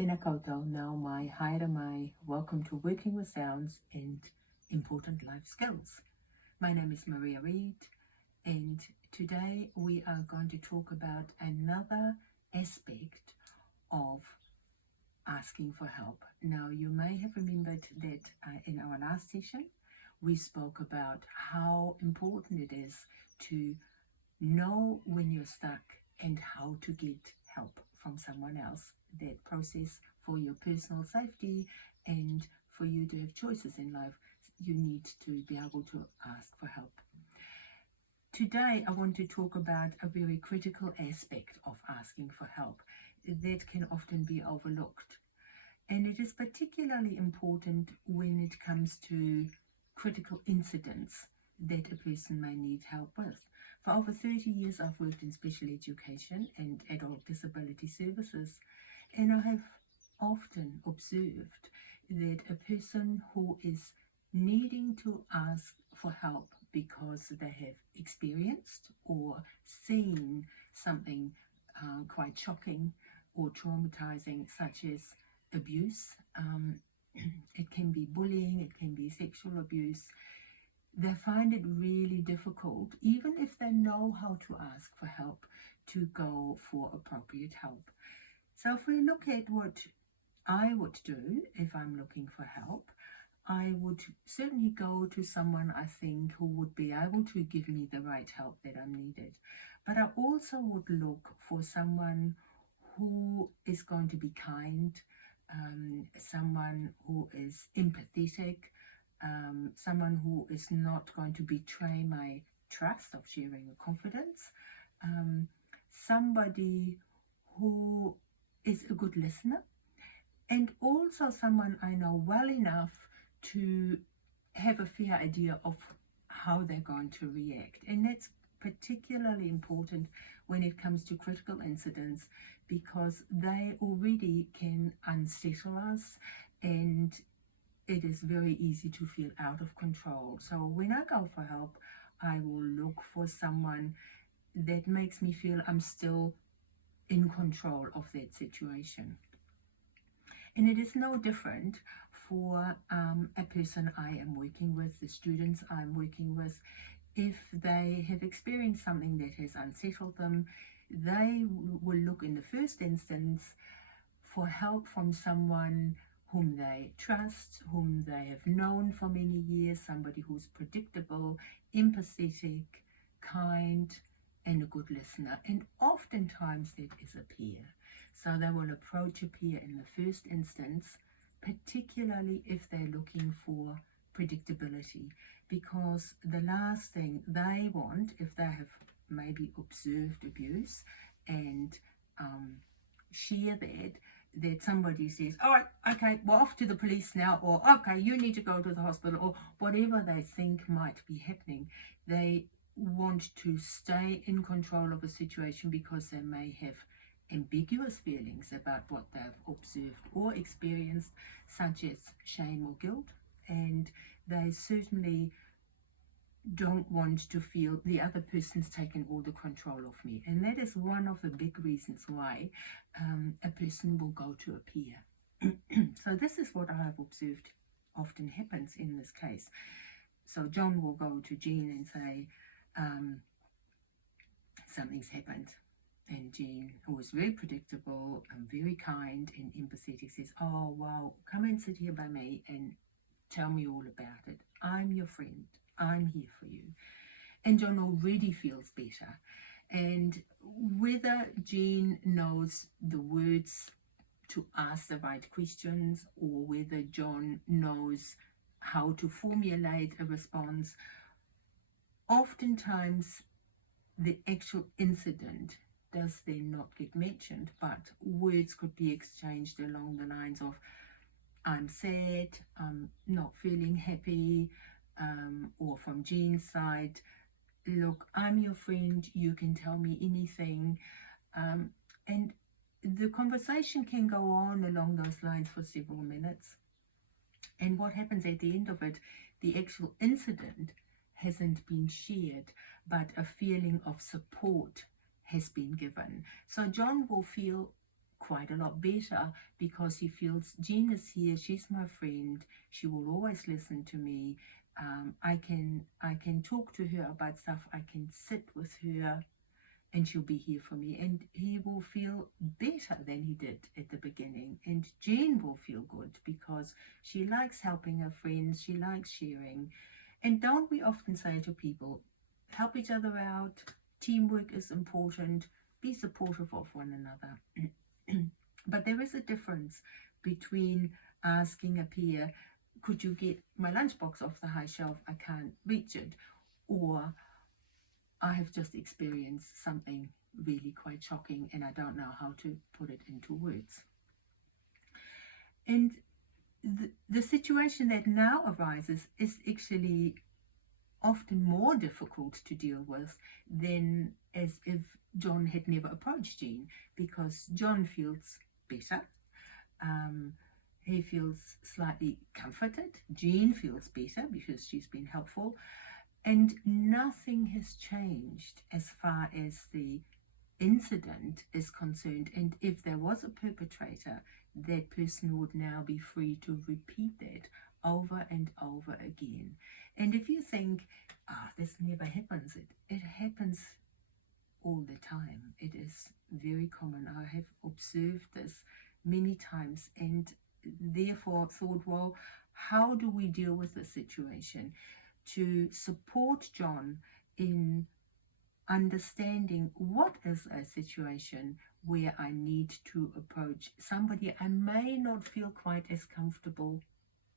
Tēnā koutou, nau mai, haere mai, welcome to Working with Sounds and Important Life Skills. My name is Maria Reid, and today we are going to talk about another aspect of asking for help. Now, you may have remembered that in our last session, we spoke about how important it is to know when you're stuck and how to get help from someone else. That process for your personal safety and for you to have choices in life, you need to be able to ask for help. Today, I want to talk about a very critical aspect of asking for help that can often be overlooked. And it is particularly important when it comes to critical incidents that a person may need help with. For over 30 years, I've worked in special education and adult disability services, and I have often observed that a person who is needing to ask for help because they have experienced or seen something quite shocking or traumatizing, such as abuse, it can be bullying, it can be sexual abuse, they find it really difficult, even if they know how to ask for help, to go for appropriate help. So if we look at what I would do if I'm looking for help, I would certainly go to someone I think who would be able to give me the right help that I'm needed. But I also would look for someone who is going to be kind, someone who is empathetic, someone who is not going to betray my trust of sharing a confidence, somebody who is a good listener, and also someone I know well enough to have a fair idea of how they're going to react. And that's particularly important when it comes to critical incidents, because they already can unsettle us, and it is very easy to feel out of control. So when I go for help, I will look for someone that makes me feel I'm still in control of that situation. And it is no different for a person I am working with, the students I'm working with. If they have experienced something that has unsettled them, they will look in the first instance for help from someone whom they trust, whom they have known for many years, somebody who's predictable, empathetic, kind, and a good listener. And oftentimes that is a peer. So they will approach a peer in the first instance, particularly if they're looking for predictability, because the last thing they want, if they have maybe observed abuse and share that somebody says, all right, okay, we're off to the police now, or okay, you need to go to the hospital, or whatever they think might be happening. They want to stay in control of a situation because they may have ambiguous feelings about what they've observed or experienced, such as shame or guilt, and they certainly don't want to feel the other person's taken all the control of me. And that is one of the big reasons why a person will go to a peer. So this is what I have observed often happens in this case. So John will go to Jean and say, something's happened. And Jean, who is very predictable and very kind and empathetic, says, oh, wow, come and sit here by me and tell me all about it. I'm your friend. I'm here for you. And John already feels better. And whether Jean knows the words to ask the right questions, or whether John knows how to formulate a response, oftentimes the actual incident does then not get mentioned, but words could be exchanged along the lines of, I'm sad, I'm not feeling happy, or from Jean's side, look, I'm your friend, you can tell me anything. And the conversation can go on along those lines for several minutes. And what happens at the end of it, the actual incident hasn't been shared, but a feeling of support has been given. So John will feel quite a lot better, because he feels Jean is here, she's my friend, she will always listen to me. I can talk to her about stuff, I can sit with her, and she'll be here for me, and he will feel better than he did at the beginning. And Jean will feel good because she likes helping her friends, she likes sharing. And don't we often say to people, help each other out, teamwork is important, be supportive of one another. But there is a difference between asking a peer, could you get my lunchbox off the high shelf, I can't reach it, or I have just experienced something really quite shocking and I don't know how to put it into words. And the situation that now arises is actually often more difficult to deal with than as if John had never approached Jean, because John feels better. He feels slightly comforted. Jean feels better because she's been helpful. And nothing has changed as far as the incident is concerned. And if there was a perpetrator, that person would now be free to repeat that over and over again. And if you think, this never happens, it happens all the time. It is very common. I have observed this many times, and therefore thought, well, how do we deal with the situation to support John in understanding what is a situation where I need to approach somebody I may not feel quite as comfortable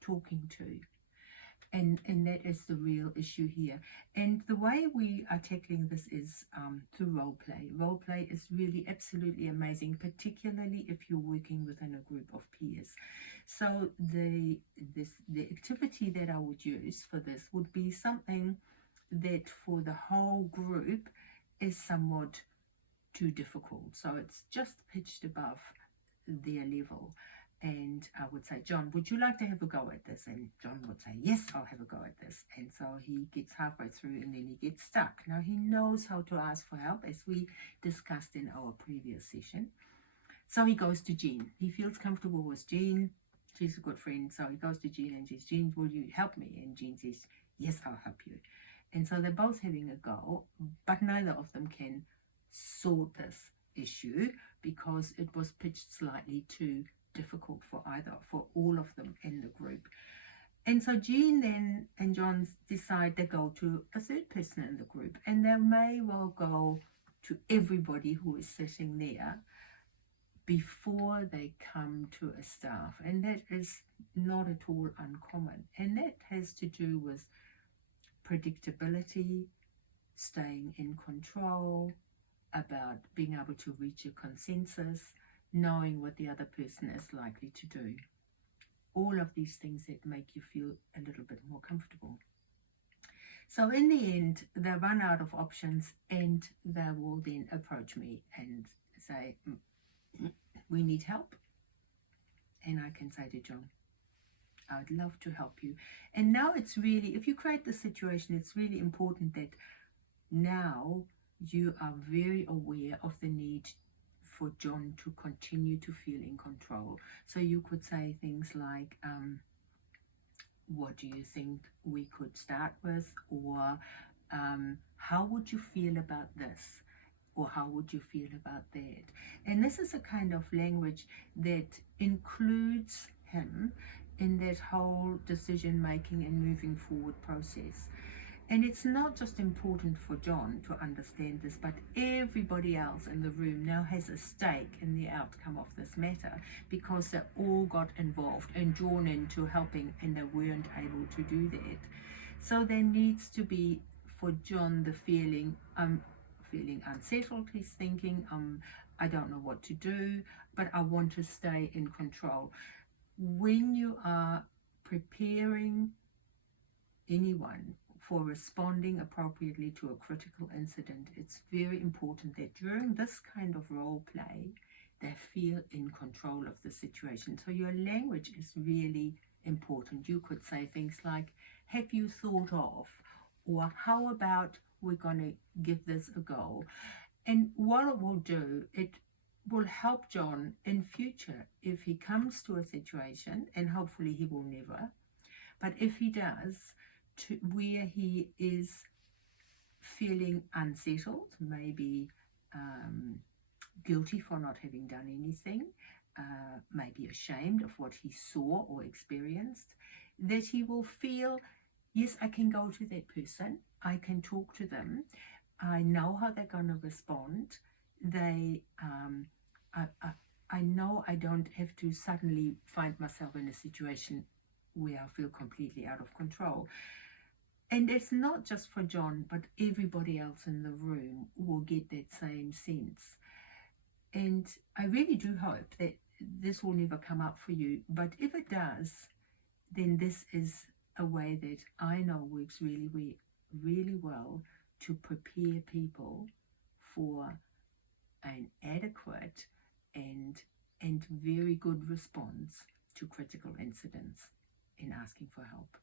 talking to. And that is the real issue here. And the way we are tackling this is through role play. Role play is really absolutely amazing, particularly if you're working within a group of peers. So the activity that I would use for this would be something that for the whole group is somewhat too difficult. So it's just pitched above their level. And I would say, John, would you like to have a go at this? And John would say, yes, I'll have a go at this. And so he gets halfway through and then he gets stuck. Now he knows how to ask for help, as we discussed in our previous session. So he goes to Jean. He feels comfortable with Jean. She's a good friend. So he goes to Jean and says, Jean, will you help me? And Jean says, yes, I'll help you. And so they're both having a go, but neither of them can sort this issue because it was pitched slightly too difficult for all of them in the group. And so Jean then and John decide they go to a third person in the group, and they may well go to everybody who is sitting there before they come to a staff. And that is not at all uncommon, and that has to do with predictability, staying in control, about being able to reach a consensus, knowing what the other person is likely to do. All of these things that make you feel a little bit more comfortable. So in the end, they run out of options and they will then approach me and say, we need help. And I can say to John, I'd love to help you. And now it's really, if you create the situation, it's really important that now you are very aware of the need for John to continue to feel in control. So you could say things like, what do you think we could start with? Or how would you feel about this? Or how would you feel about that? And this is a kind of language that includes him in that whole decision making and moving forward process. And it's not just important for John to understand this, but everybody else in the room now has a stake in the outcome of this matter, because they all got involved and drawn into helping, and they weren't able to do that. So there needs to be, for John, the feeling, I'm feeling unsettled, he's thinking, I don't know what to do, but I want to stay in control. When you are preparing anyone for responding appropriately to a critical incident, it's very important that during this kind of role play, they feel in control of the situation. So your language is really important. You could say things like, have you thought of, or how about we're going to give this a go? And what it will do, it will help John in future if he comes to a situation, and hopefully he will never, but if he does, to where he is feeling unsettled, maybe guilty for not having done anything, maybe ashamed of what he saw or experienced, that he will feel, yes, I can go to that person, I can talk to them, I know how they're going to respond, I know I don't have to suddenly find myself in a situation where I feel completely out of control. And it's not just for John, but everybody else in the room will get that same sense. And I really do hope that this will never come up for you, but if it does, then this is a way that I know works really well to prepare people for an adequate and very good response to critical incidents in asking for help.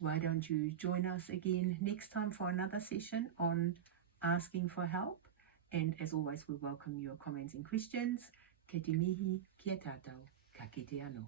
Why don't you join us again next time for another session on asking for help? And as always, we welcome your comments and questions. Ke te mihi, kia tātou, ka kite anō.